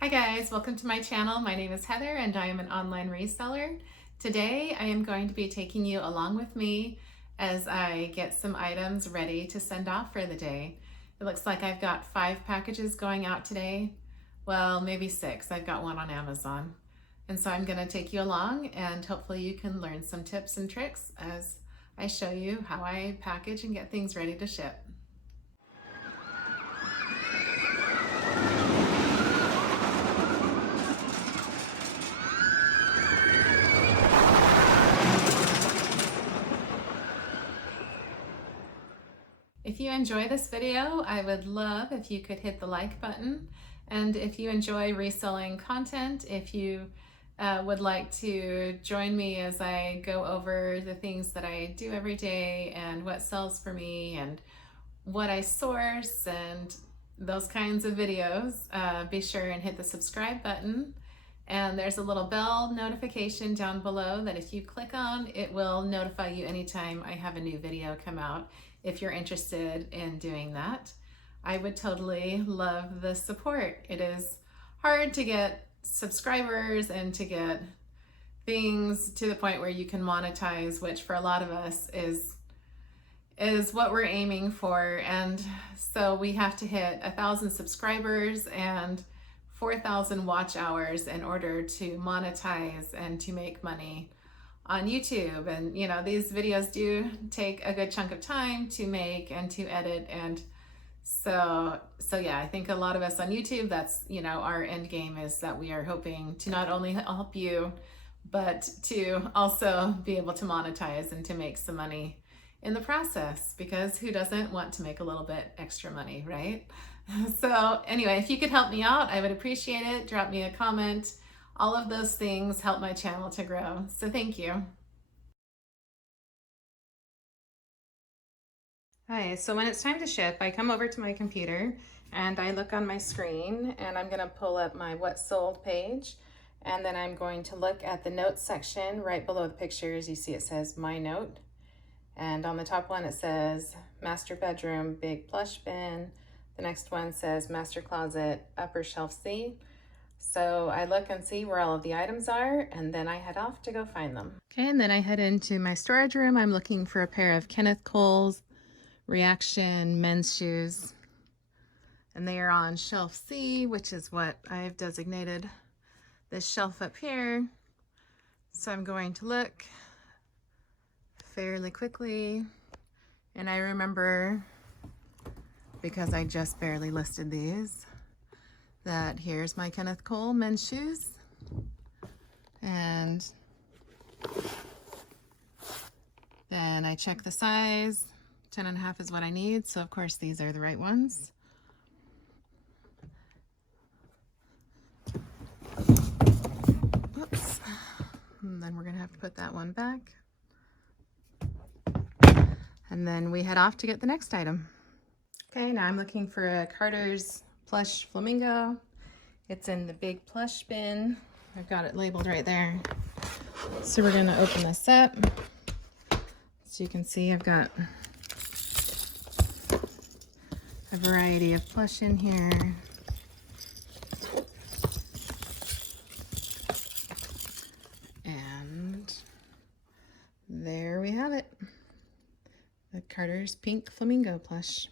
Hi guys, welcome to my channel. My name is Heather and I am an online reseller. Today I am going to be taking you along with me as I get some items ready to send off for the day. It looks like I've got 5 packages going out today. Well, maybe 6. I've got one on Amazon. And so I'm going to take you along and hopefully you can learn some tips and tricks as I show you how I package and get things ready to ship. If you enjoy this video, I would love if you could hit the like button. And if you enjoy reselling content, if you would like to join me as I go over the things that I do every day and what sells for me and what I source and those kinds of videos, be sure and hit the subscribe button. And there's a little bell notification down below that if you click on, it will notify you anytime I have a new video come out. If you're interested in doing that, I would totally love the support. It is hard to get subscribers and to get things to the point where you can monetize, which for a lot of us is what we're aiming for. And so we have to hit 1,000 subscribers and 4,000 watch hours in order to monetize and to make money on YouTube. And you know, these videos do take a good chunk of time to make and to edit. And so yeah, I think a lot of us on YouTube, that's, you know, our end game is that we are hoping to not only help you, but to also be able to monetize and to make some money in the process, because who doesn't want to make a little bit extra money, right? So anyway, if you could help me out, I would appreciate it. Drop me a comment. All of those things help my channel to grow. So thank you. Hi, so when it's time to ship, I come over to my computer and I look on my screen and I'm gonna pull up my what sold page. And then I'm going to look at the notes section right below the pictures. You see it says my note. And on the top one, it says master bedroom, big plush bin. The next one says master closet, upper shelf C. So I look and see where all of the items are, and then I head off to go find them. Okay, and then I head into my storage room. I'm looking for a pair of Kenneth Cole's Reaction men's shoes. And they are on shelf C, which is what I've designated this shelf up here. So I'm going to look fairly quickly. And I remember, because I just barely listed these, that here's my Kenneth Cole men's shoes. And then I check the size. 10.5 is what I need. So of course these are the right ones. Oops. And then we're gonna have to put that one back. And then we head off to get the next item. Okay, now I'm looking for a Carter's plush flamingo. It's in the big plush bin. I've got it labeled right there. So we're gonna open this up. So you can see I've got a variety of plush in here. And there we have it. The Carter's pink flamingo plush.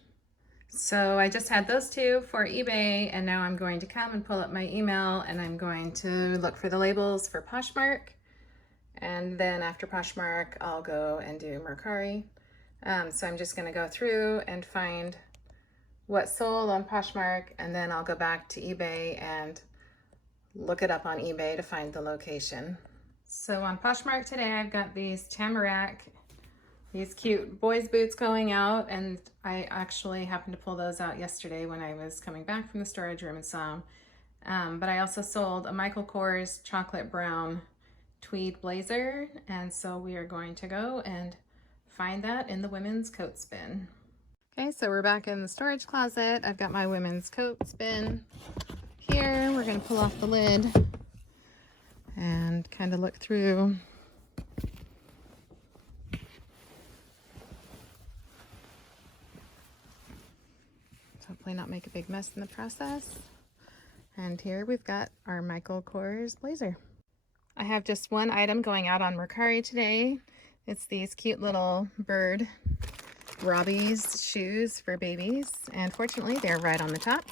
So I just had those 2 for eBay, and now I'm going to come and pull up my email and I'm going to look for the labels for Poshmark. And then after Poshmark, I'll go and do Mercari. So I'm just gonna go through and find what sold on Poshmark, and then I'll go back to eBay and look it up on eBay to find the location. So on Poshmark today, I've got these Tamarack, these cute boys boots going out, and I actually happened to pull those out yesterday when I was coming back from the storage room and saw them. But I also sold a Michael Kors chocolate brown tweed blazer, and so we are going to go and find that in the women's coats bin. Okay, so we're back in the storage closet. I've got my women's coats bin here. We're gonna pull off the lid and kind of look through. Hopefully not make a big mess in the process. And here we've got our Michael Kors blazer. I have just one item going out on Mercari today. It's these cute little bird Robbie's shoes for babies, and fortunately they're right on the top,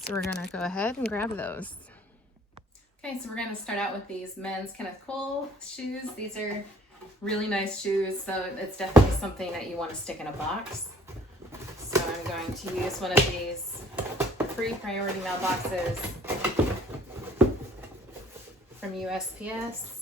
so we're gonna go ahead and grab those. Okay, so we're gonna start out with these men's Kenneth Cole shoes. These are really nice shoes, so it's definitely something that you want to stick in a box. So I'm going to use one of these free priority mail boxes from USPS.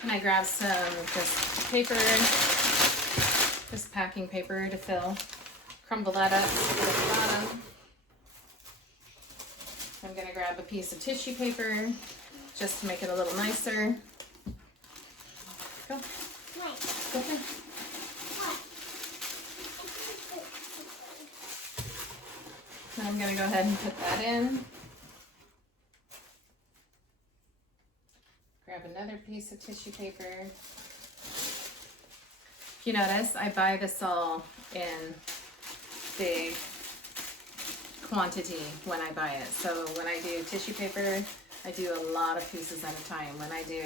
And I grabbed some just paper, just packing paper to fill. Crumble that up to the bottom. I'm going to grab a piece of tissue paper just to make it a little nicer. Go. Go ahead. And I'm going to go ahead and put that in. Grab another piece of tissue paper. If you notice, I buy this all in big quantity when I buy it. So when I do tissue paper, I do a lot of pieces at a time. When I do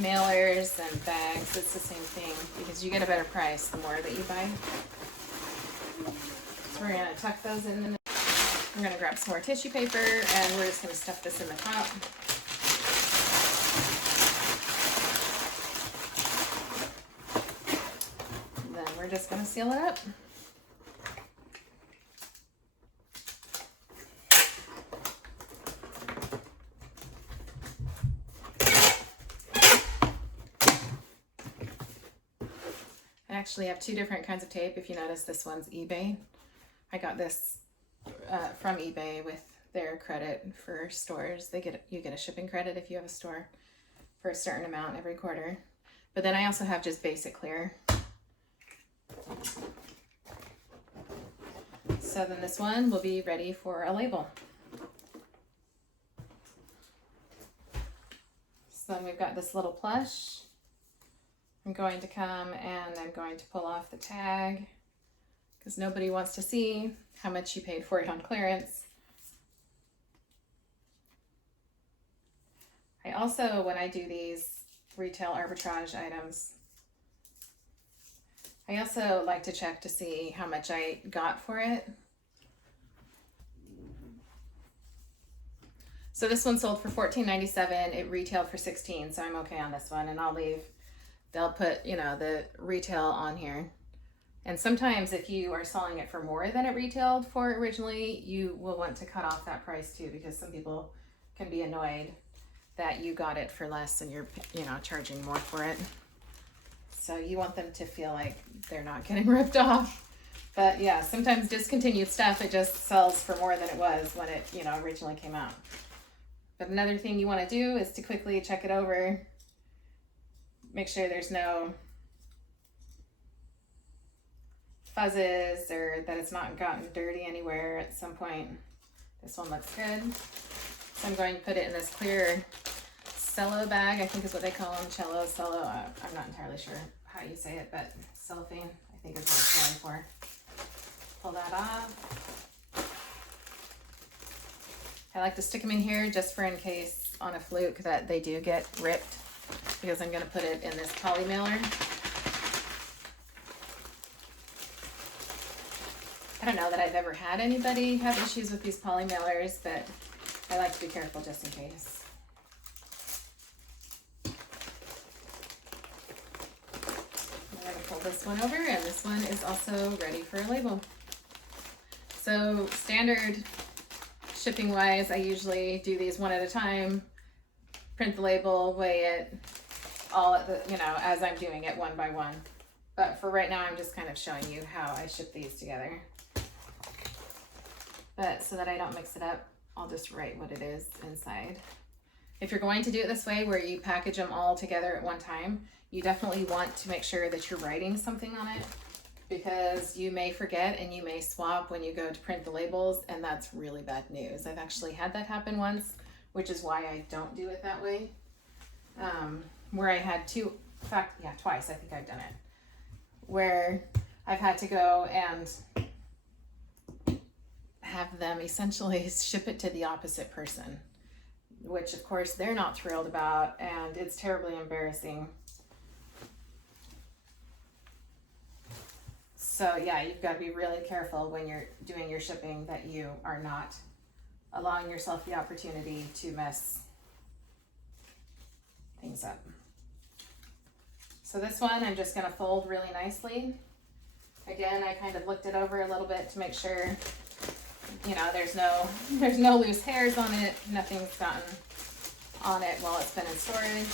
mailers and bags, it's the same thing because you get a better price the more that you buy. So we're going to tuck those in. I'm going to grab some more tissue paper and we're just going to stuff this in the top. And then we're just going to seal it up. I actually have two different kinds of tape. If you notice, this one's eBay. I got this from eBay with their credit for stores. You get a shipping credit if you have a store for a certain amount every quarter. But then I also have just basic clear. So then this one will be ready for a label. So then we've got this little plush. I'm going to come and I'm going to pull off the tag because nobody wants to see how much you paid for it on clearance. I also, when I do these retail arbitrage items, I also like to check to see how much I got for it. So this one sold for $14.97. It retailed for $16, so I'm okay on this one, and they'll put, you know, the retail on here. And sometimes if you are selling it for more than it retailed for originally, you will want to cut off that price too, because some people can be annoyed that you got it for less and you're, you know, charging more for it. So you want them to feel like they're not getting ripped off. But yeah, sometimes discontinued stuff, it just sells for more than it was when it, you know, originally came out. But another thing you want to do is to quickly check it over. Make sure there's no fuzzes or that it's not gotten dirty anywhere at some point. This one looks good. So I'm going to put it in this clear cello bag, I think is what they call them, cello. I'm not entirely sure how you say it, but cellophane, I think is what it's going for. Pull that off. I like to stick them in here just for in case on a fluke that they do get ripped, because I'm going to put it in this poly mailer. I don't know that I've ever had anybody have issues with these poly mailers, but I like to be careful just in case. I'm going to pull this one over, and this one is also ready for a label. So standard shipping wise, I usually do these one at a time, print the label, weigh it, all at the, you know, as I'm doing it one by one. But for right now, I'm just kind of showing you how I ship these together. But so that I don't mix it up, I'll just write what it is inside. if you're going to do it this way where you package them all together at one time, you definitely want to make sure that you're writing something on it, because you may forget and you may swap when you go to print the labels, and that's really bad news. I've actually had that happen once, which is why I don't do it that way. Where I had twice I think I've done it, where I've had to go and have them essentially ship it to the opposite person, which of course they're not thrilled about, and it's terribly embarrassing. So yeah, you've got to be really careful when you're doing your shipping that you are not allowing yourself the opportunity to mess things up. So this one I'm just going to fold really nicely. Again, I kind of looked it over a little bit to make sure, you know, there's no loose hairs on it, nothing's gotten on it while it's been in storage.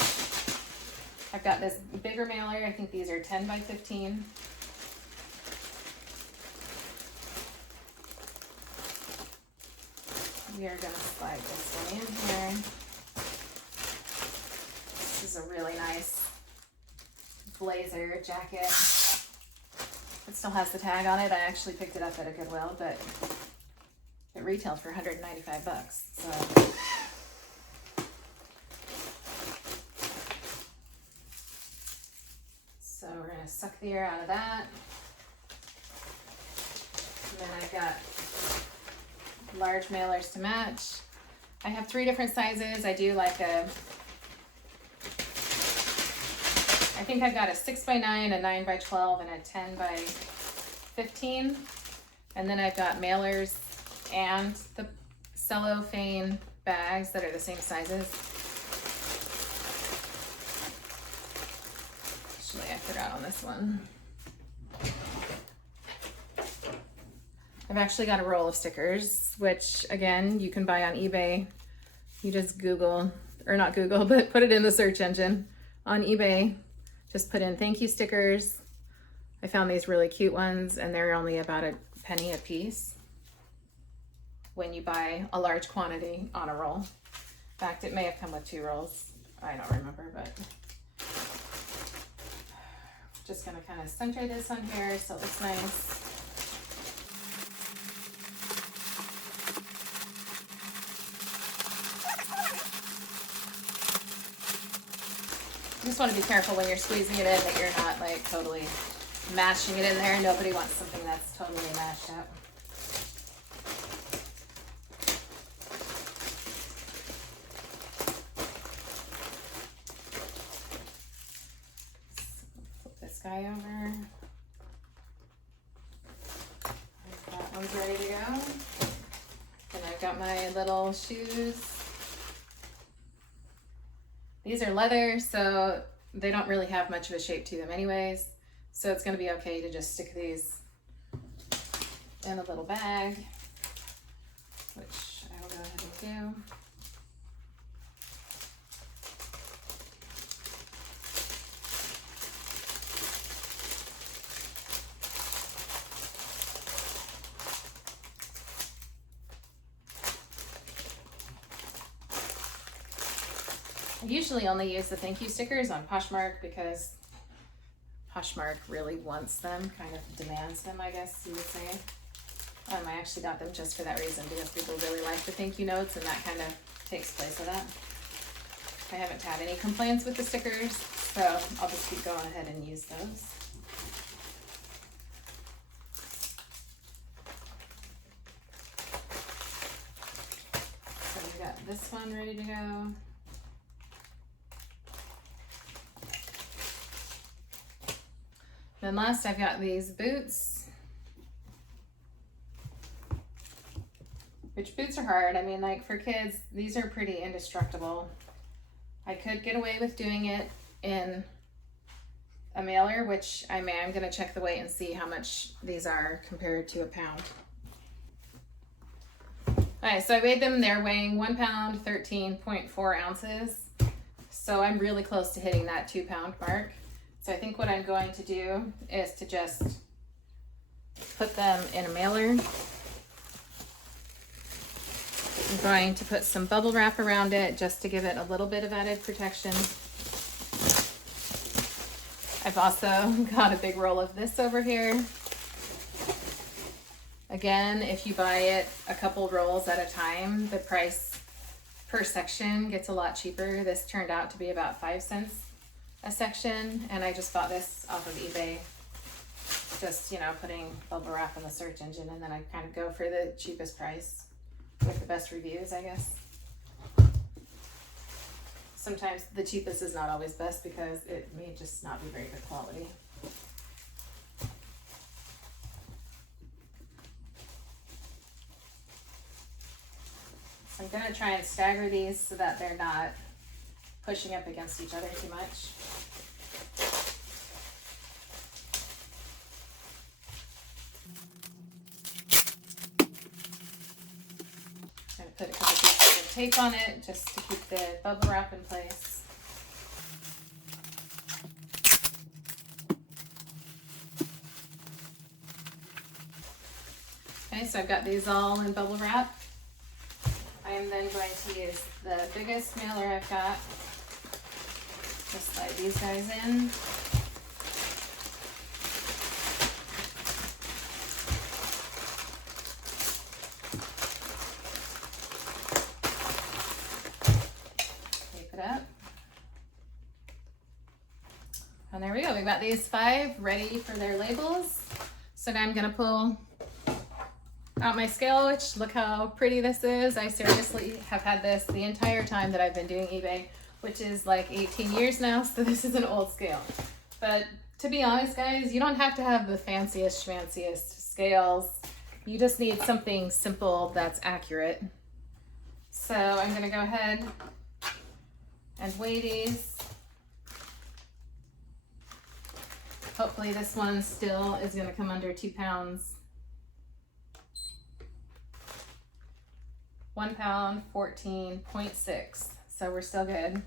I've got this bigger mailer. I think these are 10 by 15. We are going to slide this one in here. This is a really nice blazer jacket. It still has the tag on it. I actually picked it up at a Goodwill, but it retailed for $195. So we're going to suck the air out of that. And then I've got large mailers to match. I have 3 different sizes. I do like I think I've got a 6 by 9, a 9 by 12, and a 10 by 15. And then I've got mailers and the cellophane bags that are the same sizes. Actually, I forgot on this one. I've actually got a roll of stickers, which again, you can buy on eBay. You just Google, or not Google, but put it in the search engine on eBay. Just put in thank you stickers. I found these really cute ones, and they're only about a penny a piece when you buy a large quantity on a roll. In fact, it may have come with 2 rolls. I don't remember, but just gonna kind of center this on here so it looks nice. You just want to be careful when you're squeezing it in that you're not like totally mashing it in there. Nobody wants something that's totally mashed up. Flip this guy over. That one's ready to go. And I've got my little shoes. These are leather, so they don't really have much of a shape to them anyways. So it's going to be okay to just stick these in a little bag, which I will go ahead and do. I usually only use the thank you stickers on Poshmark because Poshmark really wants them, kind of demands them, I guess you would say. I actually got them just for that reason, because people really like the thank you notes, and that kind of takes place of that. I haven't had any complaints with the stickers, so I'll just keep going ahead and use those. So we got this one ready to go. Then last, I've got these boots, which boots are hard. I mean, like for kids, these are pretty indestructible. I could get away with doing it in a mailer, which I'm going to check the weight and see how much these are compared to a pound. All right, so I weighed them. They're weighing 1 pound, 13.4 ounces. So I'm really close to hitting that 2 pound mark. So I think what I'm going to do is to just put them in a mailer. I'm going to put some bubble wrap around it just to give it a little bit of added protection. I've also got a big roll of this over here. Again, if you buy it a couple rolls at a time, the price per section gets a lot cheaper. This turned out to be about 5 cents a section, and I just bought this off of eBay. Just, you know, putting bubble wrap in the search engine, and then I kind of go for the cheapest price with the best reviews, I guess. Sometimes the cheapest is not always best because it may just not be very good quality. So I'm going to try and stagger these so that they're not pushing up against each other too much. I'm going to put a couple pieces of tape on it just to keep the bubble wrap in place. Okay, so I've got these all in bubble wrap. I am then going to use the biggest mailer I've got. Just slide these guys in. Tape it up. And there we go. We've got these 5 ready for their labels. So now I'm going to pull out my scale, which look how pretty this is. I seriously have had this the entire time that I've been doing eBay, which is like 18 years now, so this is an old scale. But to be honest, guys, you don't have to have the fanciest, schmanciest scales. You just need something simple that's accurate. So I'm gonna go ahead and weigh these. Hopefully this one still is gonna come under 2 pounds. 1 pound, 14.6. So we're still good.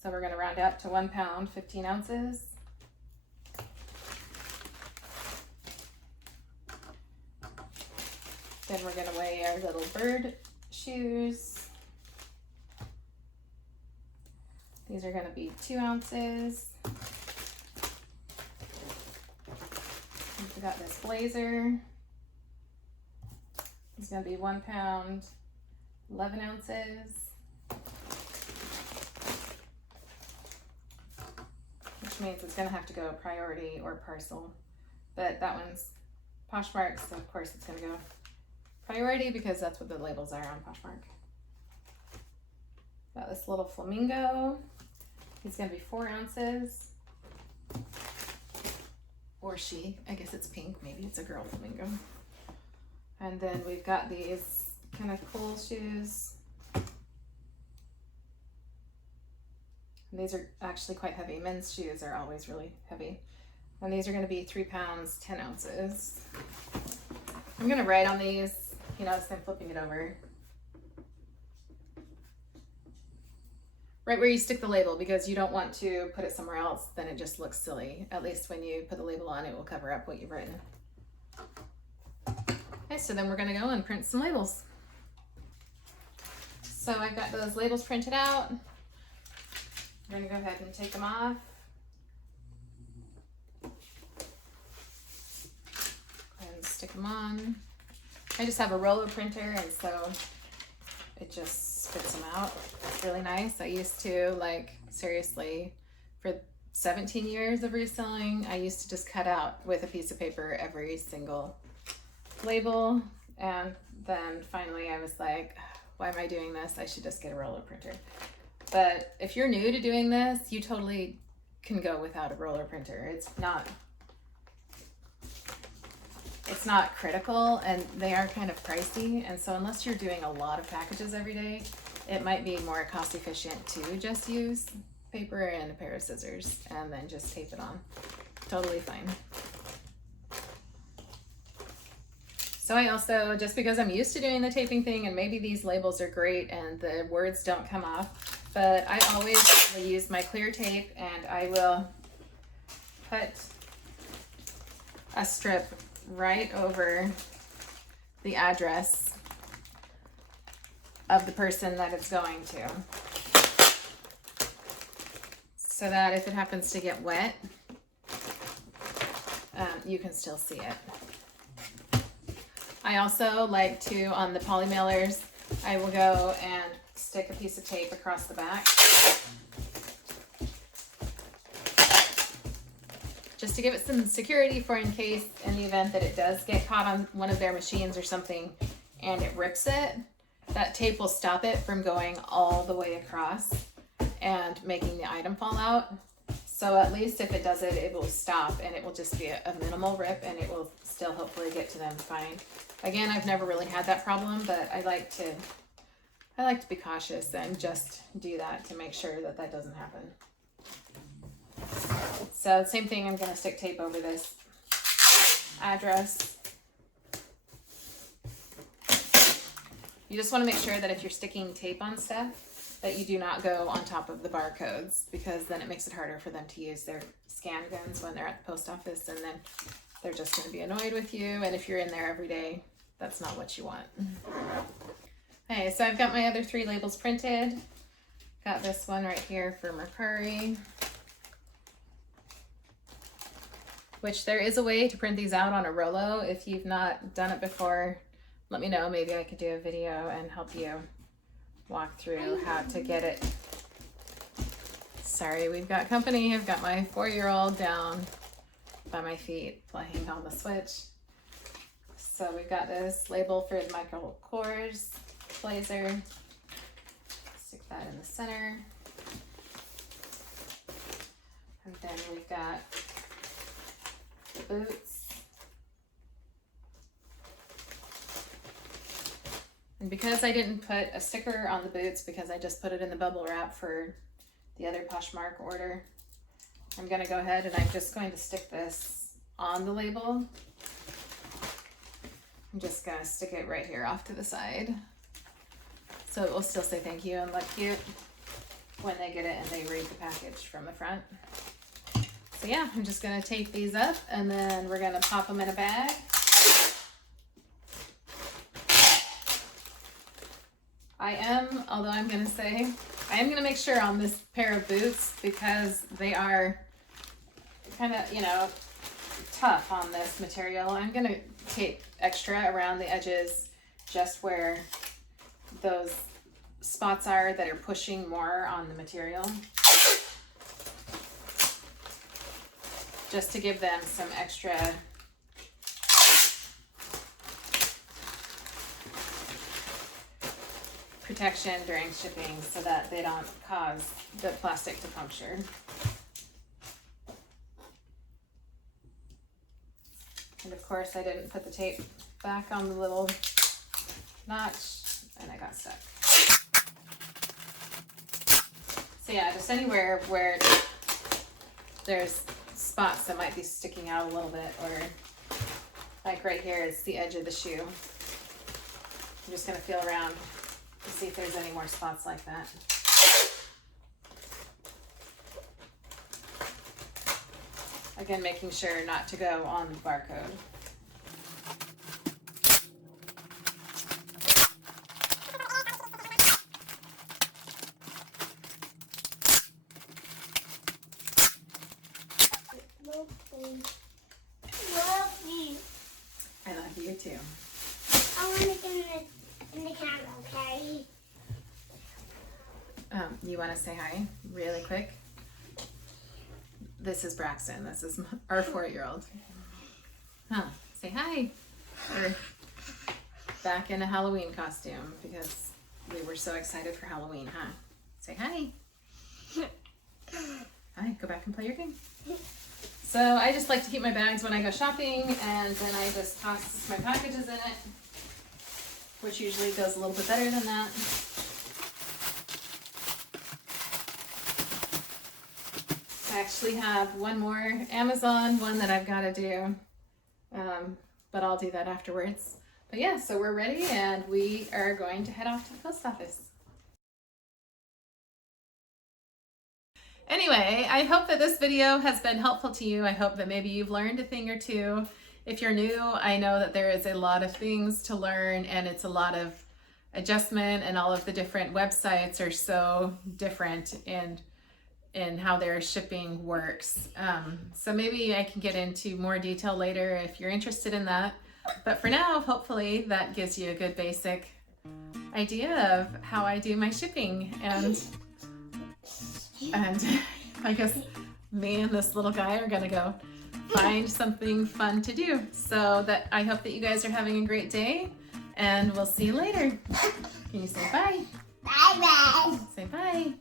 So we're going to round up to 1 pound, 15 ounces. Then we're going to weigh our little bird shoes. These are going to be 2 ounces. We got this blazer. It's going to be 1 pound, 11 ounces. Which means it's going to have to go priority or parcel. But that one's Poshmark, so of course it's going to go priority because that's what the labels are on Poshmark. Got this little flamingo. He's going to be 4 ounces. Or she, I guess it's pink, maybe it's a girl flamingo. And then we've got these kind of cool shoes. And these are actually quite heavy. Men's shoes are always really heavy. And these are going to be 3 pounds, 10 ounces. I'm going to write on these, you know, as I'm flipping it over. Right where you stick the label, because you don't want to put it somewhere else, then it just looks silly. At least when you put the label on, it will cover up what you've written. Okay, so then we're going to go and print some labels. So I've got those labels printed out. I'm going to go ahead and take them off. Go ahead and stick them on. I just have a roller printer, and so it just spits them out. It's really nice. I used to, like, seriously, for 17 years of reselling, I used to just cut out with a piece of paper every single label, and then finally I was like, why am I doing this? I should just get a roller printer. But if you're new to doing this, you totally can go without a roller printer. It's not critical, and they are kind of pricey, and so unless you're doing a lot of packages every day, it might be more cost efficient to just use paper and a pair of scissors and then just tape it on. Totally fine. So I also, just because I'm used to doing the taping thing, and maybe these labels are great and the words don't come off, but I always will use my clear tape, and I will put a strip right over the address of the person that it's going to, so that if it happens to get wet, you can still see it. I also like to, on the poly mailers, I will go and stick a piece of tape across the back just to give it some security, for in case, in the event that it does get caught on one of their machines or something and it rips it, that tape will stop it from going all the way across and making the item fall out. So at least if it does it, it will stop and it will just be a minimal rip, and it will still hopefully get to them fine. Again, I've never really had that problem, but I like to be cautious and just do that to make sure that that doesn't happen. So same thing, I'm going to stick tape over this address. You just want to make sure that if you're sticking tape on stuff, that you do not go on top of the barcodes, because then it makes it harder for them to use their scan guns when they're at the post office, and then they're just going to be annoyed with you. And if you're in there every day, that's not what you want. Okay, so I've got my other 3 labels printed. Got this one right here for Mercari, which there is a way to print these out on a Rolo. If you've not done it before, let me know. Maybe I could do a video and help you walk through how to get it. Sorry, we've got company. I've got my 4-year-old down by my feet playing on the Switch. So we've got this label for the Michael Kors blazer. Stick that in the center. And then we've got the boots. And because I didn't put a sticker on the boots, because I just put it in the bubble wrap for the other Poshmark order, I'm going to go ahead and I'm just going to stick this on the label. I'm just going to stick it right here off to the side, so it will still say thank you and look cute when they get it and they read the package from the front. So yeah, I'm just going to tape these up, and then we're going to pop them in a bag. Although I'm going to say, I am going to make sure on this pair of boots, because they are kind of, you know, tough on this material, I'm going to tape extra around the edges, just where those spots are that are pushing more on the material, just to give them some extra protection during shipping, so that they don't cause the plastic to puncture. And of course, I didn't put the tape back on the little notch, and I got stuck. So yeah, just anywhere where there's spots that might be sticking out a little bit, or like right here is the edge of the shoe. I'm just gonna feel around to see if there's any more spots like that. Again, making sure not to go on the barcode. I love you too. I want to get in the camera, okay? You want to say hi really quick? This is Braxton. This is our 4-year-old. Huh? Say hi. We're back in a Halloween costume because we were so excited for Halloween, huh? Say hi. Hi, go back and play your game. So I just like to keep my bags when I go shopping, and then I just toss my packages in it, which usually goes a little bit better than that. I actually have one more Amazon one that I've got to do, but I'll do that afterwards. But yeah, so we're ready, and we are going to head off to the post office. Anyway, I hope that this video has been helpful to you. I hope that maybe you've learned a thing or two. if you're new, I know that there is a lot of things to learn, and it's a lot of adjustment, and all of the different websites are so different in how their shipping works. So maybe I can get into more detail later if you're interested in that. But for now, hopefully that gives you a good basic idea of how I do my shipping. And I guess me and this little guy are gonna go find something fun to do. So that I hope that you guys are having a great day, and we'll see you later. Can you say bye? Bye bye. Say bye.